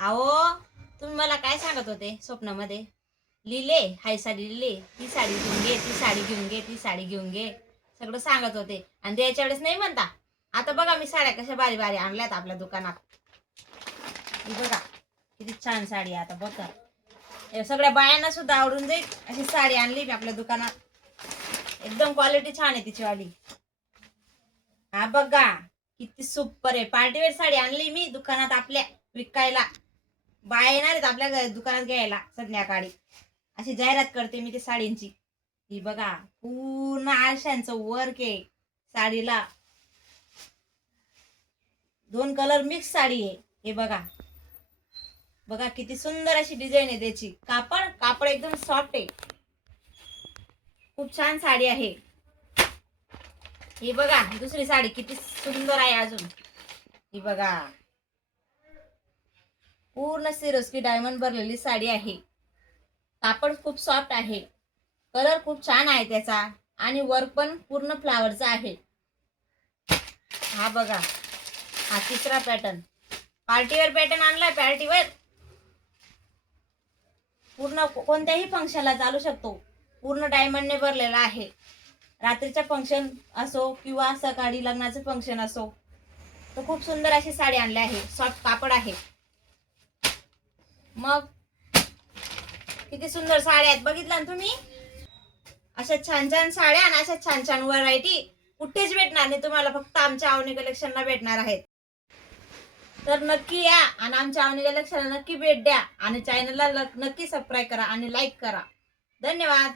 अहो तुम्ही मला काय सांगत होते स्वप्नामध्ये? लिहिले हाय साडी लिहिले, ती साडी घेऊन घे, ती साडी घेऊन घे, ती साडी घेऊन घे, सगळं सांगत होते आणि द्यायच्या वेळेस नाही म्हणता. आता बघा मी साड्या कशा भारी भारी आणल्यात आपल्या दुकानात. ही बघा किती छान साडी आहे. आता बघा हे सगळ्या बायांना सुद्धा आवडून जाईल अशी साडी आणली मी आपल्या दुकानात. एकदम क्वालिटी छान आहे तिची वाली. हा बघा किती सुपर आहे. पार्टीवेअर साडी आणली मी दुकानात आपल्या विकायला. बाया येणार आहेत आपल्या दुकानात घ्यायला संध्याकाळी. अशी जाहिरात करते मी ते साडींची. ही बघा पूर्ण आरशांचं वर्क आहे साडीला. 2 कलर मिक्स साडी आहे. हे बघा बघा किती सुंदर अशी डिझाईन आहे त्याची. कापड एकदम सॉफ्ट आहे. खूप छान साडी आहे. ही बघा दुसरी साडी किती सुंदर आहे अजून. ही बघा पूर्ण सिरोस्की डायमंड भरलेली साडी आहे. कापड खूप सॉफ्ट आहे. कलर खूप छान आहे त्याचा आणि वर्क पण पूर्ण फ्लावरचा आहे. हा बघा हा तिसरा पॅटर्न. पार्टीवेअर पॅटर्न आणलाय. पार्टीवेअर पूर्ण कोणत्याही फंक्शनला चालू शकतो. पूर्ण डायमंडने भरलेला आहे. रात्रीचा फंक्शन असो किंवा सकाळी लग्नाचं फंक्शन असो तर खूप सुंदर अशी साडी आणली आहे. सॉफ्ट कापड आहे. मग किती सुंदर साड्या आहेत बघितलं ना तुम्ही. अशा छान छान साड्या आणि अशा छान छान व्हरायटी कुठेच भेटणार नाही तुम्हाला. फक्त आमच्या अवनी कलेक्शनला भेटणार आहेत. तर नक्की या आणि आमच्या अवनी कलेक्शनला नक्की भेट द्या आणि चॅनलला नक्की सबस्क्राईब करा आणि लाईक करा. धन्यवाद.